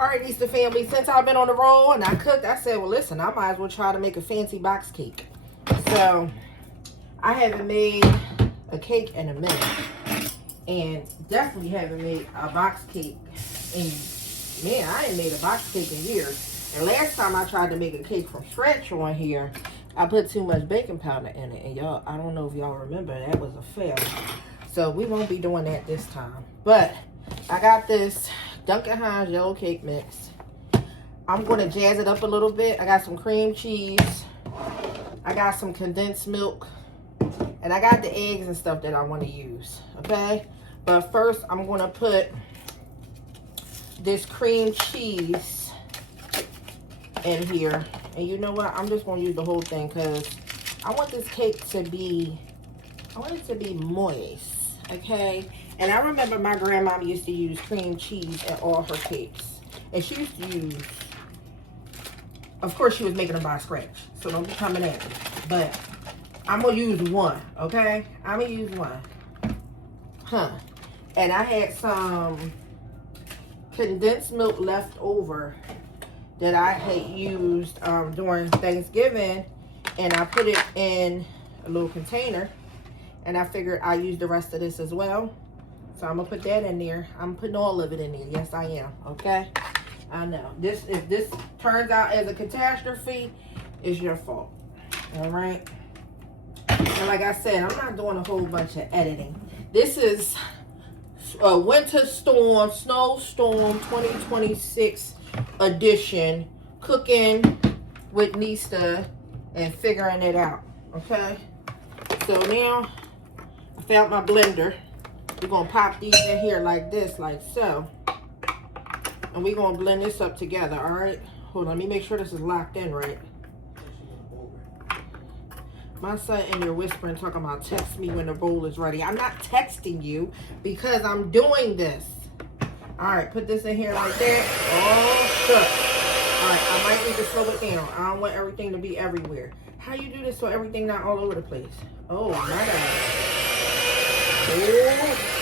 All right, Easter family, since I've been on the roll and I cooked, I said, well, listen, I might as well try to make a fancy box cake. So I haven't made a cake in a minute, and definitely haven't made a box cake in, man, I ain't made a box cake in years. And last time I tried to make a cake from scratch on here, I put too much baking powder in it, and y'all, I don't know if y'all remember, that was a fail. So we won't be doing that this time. But I got this Duncan Hines yellow cake mix. I'm going to jazz it up a little bit. I got some cream cheese. I got some condensed milk. And I got the eggs and stuff that I want to use. Okay? But first, I'm going to put this cream cheese in here. And you know what? I'm just going to use the whole thing because I want this cake to be, I want it to be moist. Okay? And I remember my grandma used to use cream cheese in all her cakes. And she used to use, of course she was making them by scratch. So don't be coming at me. But I'm going to use one, okay? I'm going to use one. And I had some condensed milk left over that I had used during Thanksgiving. And I put it in a little container. And I figured I'd use the rest of this as well. So I'm gonna put that in there. I'm putting all of it in there. Yes, I am. Okay. I know. If this turns out as a catastrophe, it's your fault. All right. And like I said, I'm not doing a whole bunch of editing. This is a winter storm, snowstorm 2026 edition. Cooking with Nista and figuring it out. Okay. So now I found my blender. We're going to pop these in here like this, like so. And we're going to blend this up together, all right? Hold on, let me make sure this is locked in right. My son in there whispering, talking about text me when the bowl is ready. I'm not texting you because I'm doing this. All right, put this in here like that. Oh, shucks. All right, I might need to slow it down. I don't want everything to be everywhere. How you do this so everything not all over the place? Oh, my God.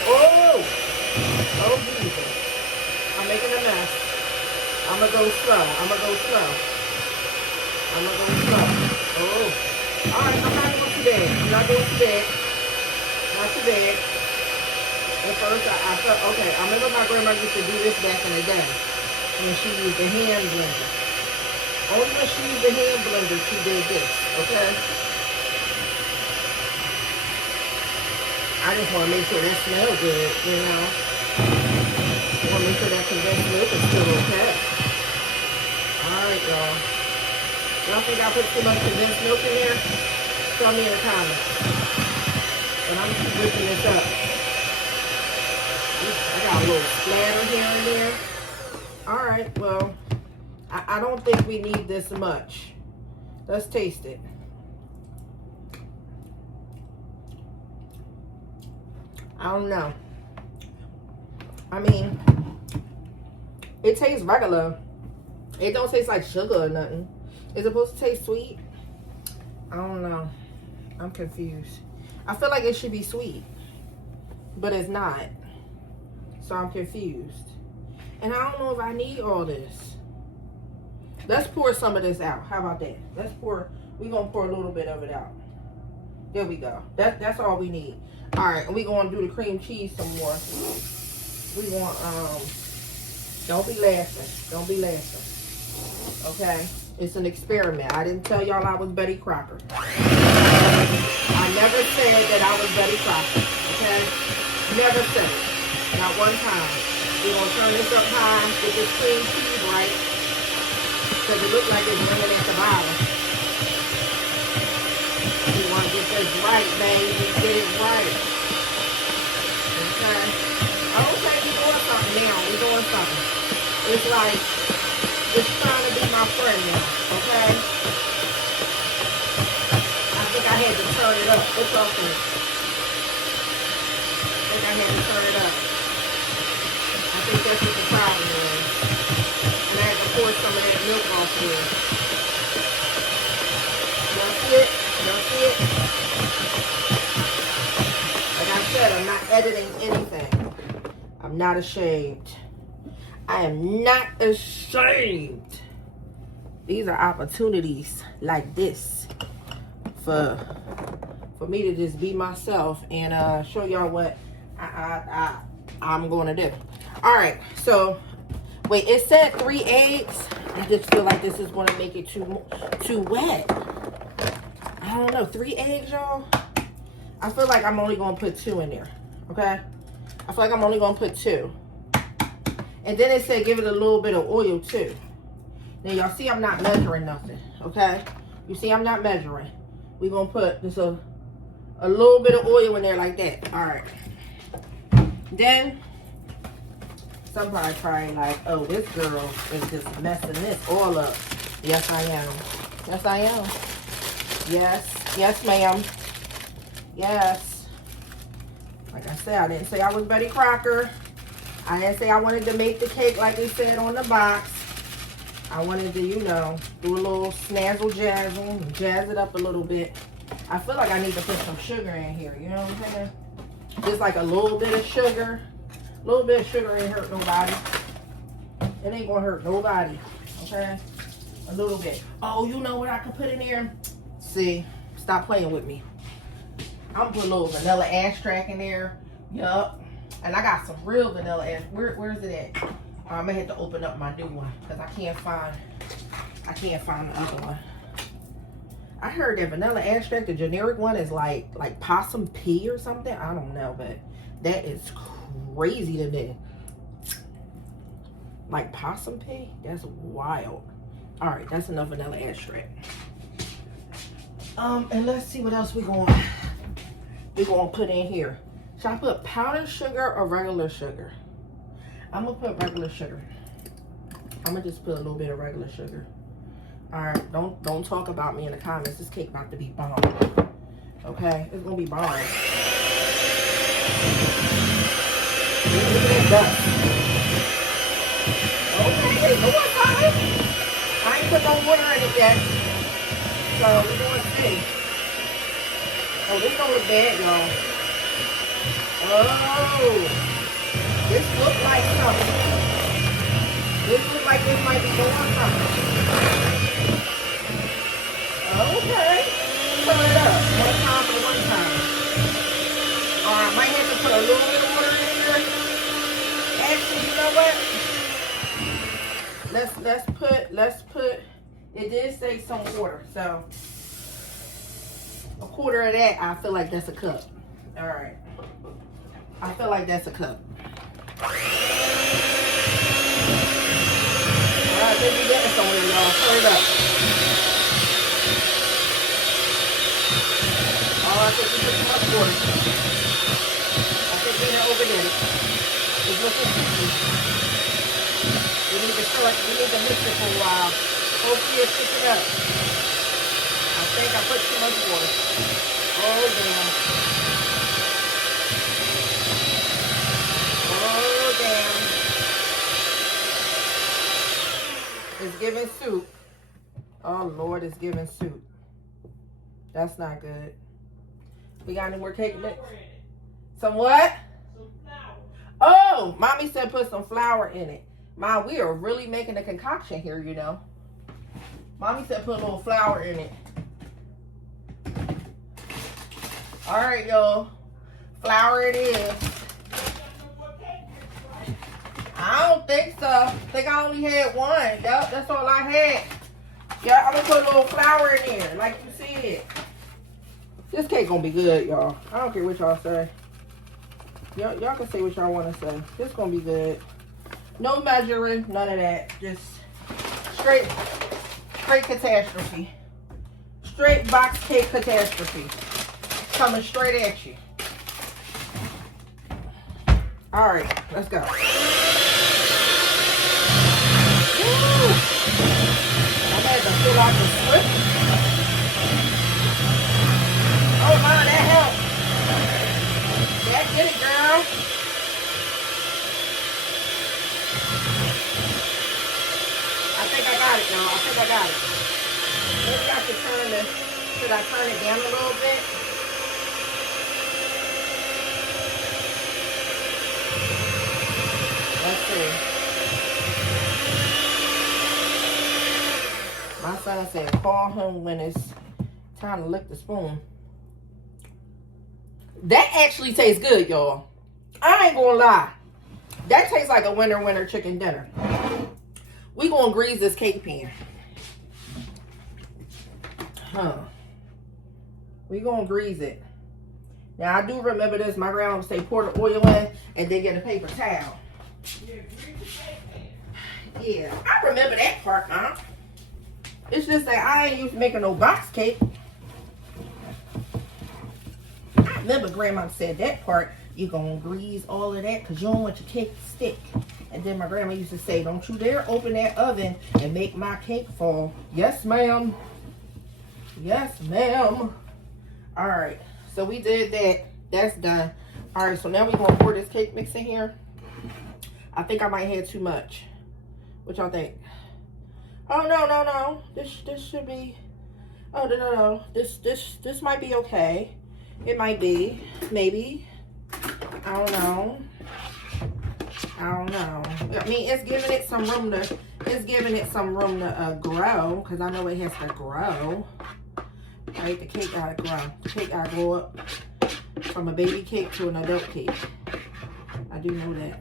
Oh, Jesus. I'm making a mess. I'm going to go slow. Oh. All right, I'm not going too bad. I'm not going too bad. Not too bad. At first, I felt, okay, I remember my grandma used to do this back in the day when she used the hand blender. Only when she used the hand blender, she did this, okay? I just want to make sure that smells good, you know. I want to make sure that condensed milk is still okay. Alright, y'all. Y'all think I put too much condensed milk in here? Tell me in the comments. But I'm just whipping this up. I got a little splatter here and there. Alright, well, I don't think we need this much. Let's taste it. I don't know. I mean, it tastes regular. It don't taste like sugar or nothing. It's supposed to taste sweet. I don't know. I'm confused. I feel like it should be sweet, but it's not. So I'm confused. And I don't know if I need all this. Let's pour some of this out. How about that? Let's pour. We're going to pour a little bit of it out. There we go. That's all we need. All right, and we're going to do the cream cheese some more. We want, don't be laughing. Don't be laughing. Okay? It's an experiment. I didn't tell y'all I was Betty Crocker. I never said that I was Betty Crocker. Okay? Never said it. Not one time. We're going to turn this up high, get this cream cheese right. Because it looks like it's running at the bottom. We want to get this right, baby. Get it right. Okay? Okay, we're doing something now. We're doing something. It's like, it's trying to be my friend now. Okay? I think I had to turn it up. It's okay. I think I had to turn it up. I think that's what the problem is. And I had to pour some of that milk off here. Y'all see it? Y'all see it? Like I said, I'm not editing anything. I'm not ashamed. I am not ashamed. These are opportunities like this for me to just be myself and show y'all what I'm going to do. All right, so wait, it said 3 eggs. I just feel like this is going to make it too wet. I don't know, 3 eggs, y'all. I feel like I'm only going to put 2 in there, okay? I feel like I'm only going to put 2. And then it said give it a little bit of oil too. Now y'all see I'm not measuring nothing, okay? You see I'm not measuring. We're going to put just a little bit of oil in there like that. All right. Then somebody probably like, oh, this girl is just messing this all up. Yes, I am. Yes, I am. Yes. Yes, ma'am. Yes. Like I said, I didn't say I was Betty Crocker. I didn't say I wanted to make the cake like they said on the box. I wanted to, you know, do a little snazzle jazzle, jazz it up a little bit. I feel like I need to put some sugar in here, you know what I'm saying? Just like a little bit of sugar. A little bit of sugar ain't hurt nobody. It ain't gonna hurt nobody, okay? A little bit. Oh, you know what I can put in there? See, stop playing with me. I'm gonna put a little vanilla extract in there. Yup. And I got some real vanilla extract. Where is it at? I'm gonna have to open up my new one because I can't find the other one. I heard that vanilla extract, the generic one, is like possum pea or something. I don't know, but that is crazy to me. Like possum pea? That's wild. All right, that's enough vanilla extract. And let's see what else we're gonna put in here. Should I put powdered sugar or regular sugar? I'm gonna put regular sugar. I'm gonna just put a little bit of regular sugar. All right, don't talk about me in the comments. This cake about to be bomb. Okay, it's gonna be bomb. Look at that dust. Okay, no more time. I ain't put no water in it yet. So we're gonna see. Oh, this don't look bad, y'all. Oh. This looks like something. This looks like this might be going something. Okay. Turn it up. One time for one time. I might have to put a little bit of water in here. Actually, you know what? Let's put, it did say some water. So, a quarter of that, I feel like that's a cup. All right. I feel like that's a cup. Alright, this is getting somewhere, y'all. Hurry up. Oh, I think we put too much water. I think we didn't overdid it. It's looking sticky. We need to stir it. We need to mix it for a while. Hopefully it sticks it up. I think I put too much water. Oh, damn. It's giving soup. Oh Lord, it's giving soup. That's not good. We got any more cake mix? Some what? Some flour. Oh, mommy said put some flour in it. Mom, we are really making a concoction here, you know. Mommy said put a little flour in it. All right, y'all. Flour it is. I don't think so. I think I only had one. Yep, that's all I had. Yeah, I'm gonna put a little flour in there, like you see it. This cake gonna be good, y'all. I don't care what y'all say. Y'all can say what y'all want to say. This gonna be good. No measuring, none of that. Just straight catastrophe. Straight box cake catastrophe. Coming straight at you. All right, let's go. Fill out the slip. Oh my, that helped. Yeah, get it, girl. I think I got it, y'all. I think I got it. Maybe I should I turn it down a little bit? Let's see. son said, call him when it's time to lick the spoon. That actually tastes good, y'all. I ain't gonna lie. That tastes like a winter chicken dinner. We gonna grease this cake pan. We gonna grease it. Now, I do remember this. My grandma would say pour the oil in and then get a paper towel. Yeah, I remember that part, huh? It's just that I ain't used to making no box cake. I remember grandma said that part. You gonna grease all of that because you don't want your cake to stick. And then my grandma used to say, don't you dare open that oven and make my cake fall. Yes, ma'am. Yes, ma'am. All right, so we did that. That's done. All right, so now we're gonna pour this cake mix in here. I think I might have too much. What y'all think? Oh, no. This should be, oh, no. This might be okay. It might be, maybe. I don't know. I mean, it's giving it some room to, grow, because I know it has to grow. Right, the cake gotta grow. The cake gotta go up from a baby cake to an adult cake. I do know that.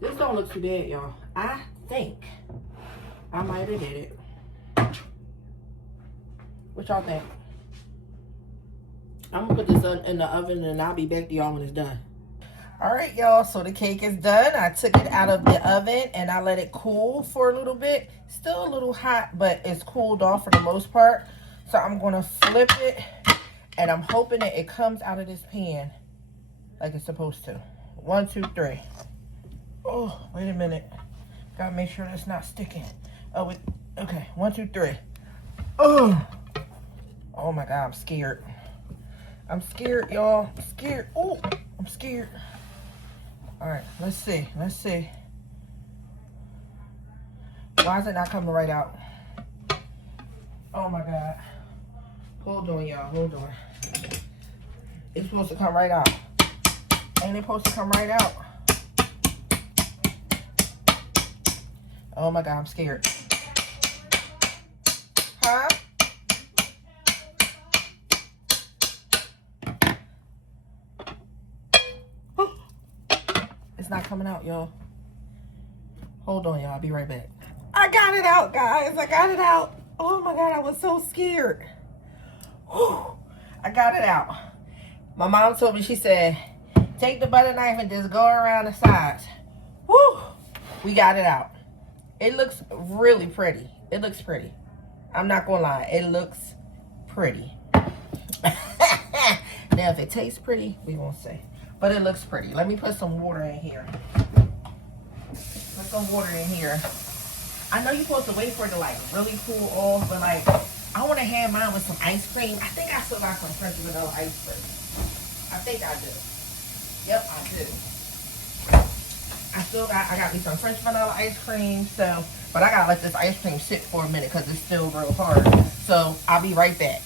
This don't look too bad, y'all. I think I might have did it. What y'all think? I'm gonna put this in the oven and I'll be back to y'all when it's done. All right, y'all, so the cake is done. I took it out of the oven and I let it cool for a little bit. Still a little hot, but it's cooled off for the most part. So I'm gonna flip it and I'm hoping that it comes out of this pan like it's supposed to. 1, 2, 3. Oh, wait a minute. Gotta make sure that's not sticking. Oh, wait. Okay, 1, 2, 3. Oh my God, I'm scared. I'm scared, y'all. I'm scared. Oh, I'm scared. All right, let's see. Why is it not coming right out? Oh my God. Hold on, y'all. Hold on. It's supposed to come right out. Ain't it supposed to come right out? Oh my God, I'm scared. Huh? It's not coming out, y'all. Hold on, y'all. I'll be right back. I got it out, guys. I got it out. Oh my God, I was so scared. Whew. I got it out. My mom told me, she said, take the butter knife and just go around the sides. Whew. We got it out. It looks really pretty. It looks pretty. I'm not gonna lie. It looks pretty. Now, if it tastes pretty, we won't say. But it looks pretty. Let me put some water in here. Put some water in here. I know you're supposed to wait for it to like really cool off, but like I want to have mine with some ice cream. I think I still got some French vanilla ice cream. I think I do. Yep, I do. I got me some French vanilla ice cream. So, but I gotta let this ice cream sit for a minute because it's still real hard. So I'll be right back.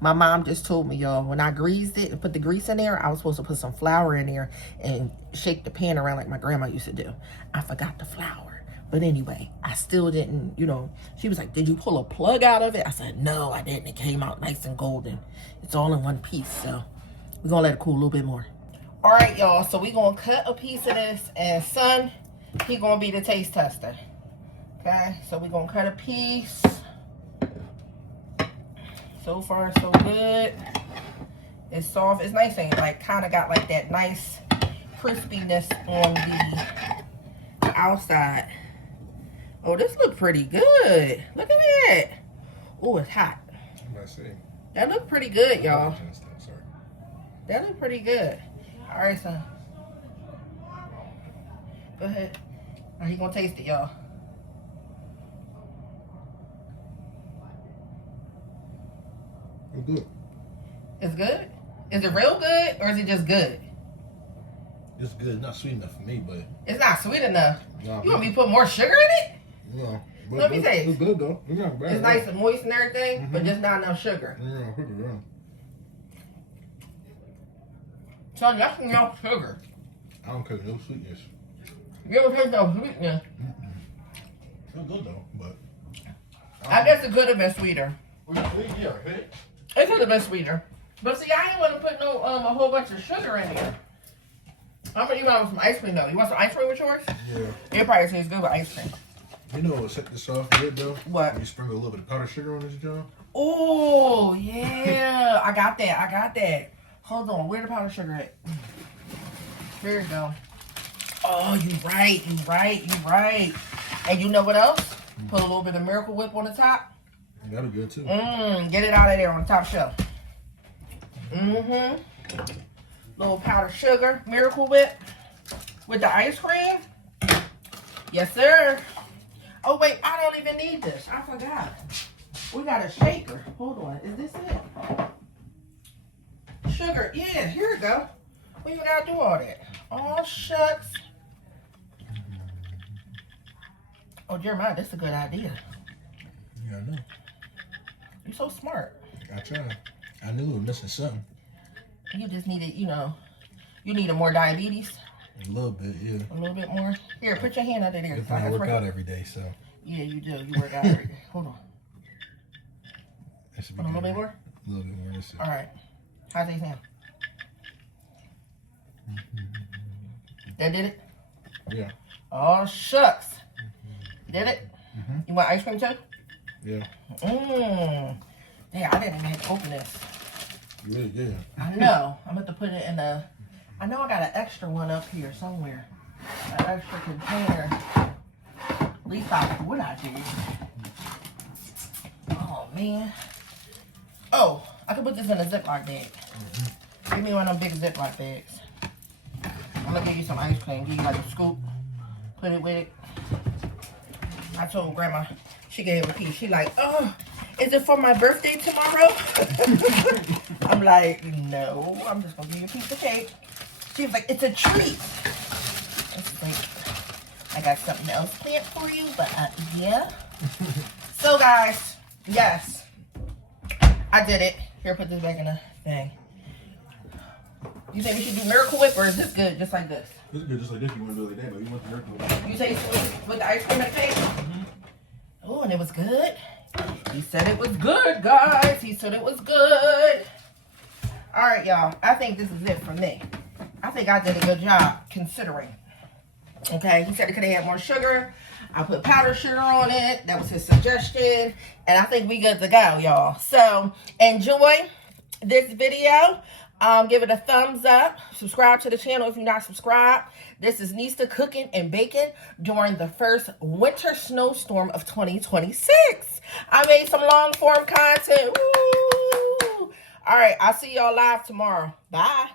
My mom just told me, y'all, when I greased it and put the grease in there, I was supposed to put some flour in there and shake the pan around like my grandma used to do. I forgot the flour. But anyway, I still didn't, she was like, did you pull a plug out of it? I said, no, I didn't. It came out nice and golden. It's all in one piece. So we're going to let it cool a little bit more. All right, y'all. So we're going to cut a piece of this. And son, he going to be the taste tester. Okay. So we're going to cut a piece. So far, so good. It's soft. It's nice and like kind of got like that nice crispiness on the outside. Oh, this look pretty good. Look at that. Oh, it's hot. I see. That look pretty good, y'all. That look pretty good. All right, son. Go ahead. Now he gonna taste it, y'all. It's good. It's good? Is it real good or is it just good? It's good. Not sweet enough for me, but it's not sweet enough. Nah, you want me to put more sugar in it? No. But Let me taste. It's good though. It's not bad. It's nice and moist and everything, but just not enough sugar. Yeah, sugar, yeah. So that's enough sugar. I don't care no sweetness. You don't taste no sweetness. It's good though, but I guess it could have been sweeter. Yeah, hey. It could have been sweeter. But see, I ain't want to put no a whole bunch of sugar in here. I'm gonna eat out with some ice cream though. You want some ice cream with yours? Yeah. It probably tastes good with ice cream. You know what set this off good though? What? When you sprinkle a little bit of powdered sugar on this joint. Oh yeah, I got that. Hold on, where the powdered sugar at? There you go. Oh, you right. And you know what else? Put a little bit of Miracle Whip on the top. That'll be good too. Get it out of there on the top shelf. Little powdered sugar, Miracle Whip with the ice cream. Yes, sir. Oh wait, I don't even need this. I forgot. We got a shaker. Hold on. Is this it? Sugar. Yeah, here we go. We even gotta do all that. Oh shucks. Oh Jeremiah, that's a good idea. Yeah, I know. You're so smart. I tried. I knew we were missing something. You just needed, you needed more diabetes. A little bit, yeah. A little bit more. Here, put your hand under there. If I work out every day, so. Yeah, you do. You work out every day. Hold on. That should be A little good. bit more? A little bit more. That's it. All right. How's these hand? That did it? Yeah. Oh, shucks. Did it? You want ice cream too? Yeah. Damn, I didn't even have to open this. You really did. I know. I'm going to put it in a... I know I got an extra one up here somewhere. An extra container. At least I would I do. Oh, man. Oh, I could put this in a Ziploc bag. Give me one of them big Ziploc bags. I'm going to give you some ice cream. Give you like a scoop. Put it with it. I told Grandma, she gave a piece. She like, oh, is it for my birthday tomorrow? I'm like, no, I'm just going to give you a piece of cake. She was like, it's a treat. It's like, I got something else planned for you, but yeah. So guys, yes, I did it. Here, put this back in the thing. You think we should do Miracle Whip or is this good just like this? This is good just like this. You want to do it like that, but you want the Miracle Whip. You say with the ice cream and cake? Oh, and it was good. He said it was good, guys. He said it was good. All right, y'all. I think this is it for me. I think I did a good job considering. Okay, he said it could have had more sugar. I put powdered sugar on it. That was his suggestion. And I think we good to go, y'all. So, enjoy this video. Give it a thumbs up. Subscribe to the channel if you're not subscribed. This is Nista cooking and baking during the first winter snowstorm of 2026. I made some long form content. Woo! All right, I'll see y'all live tomorrow. Bye.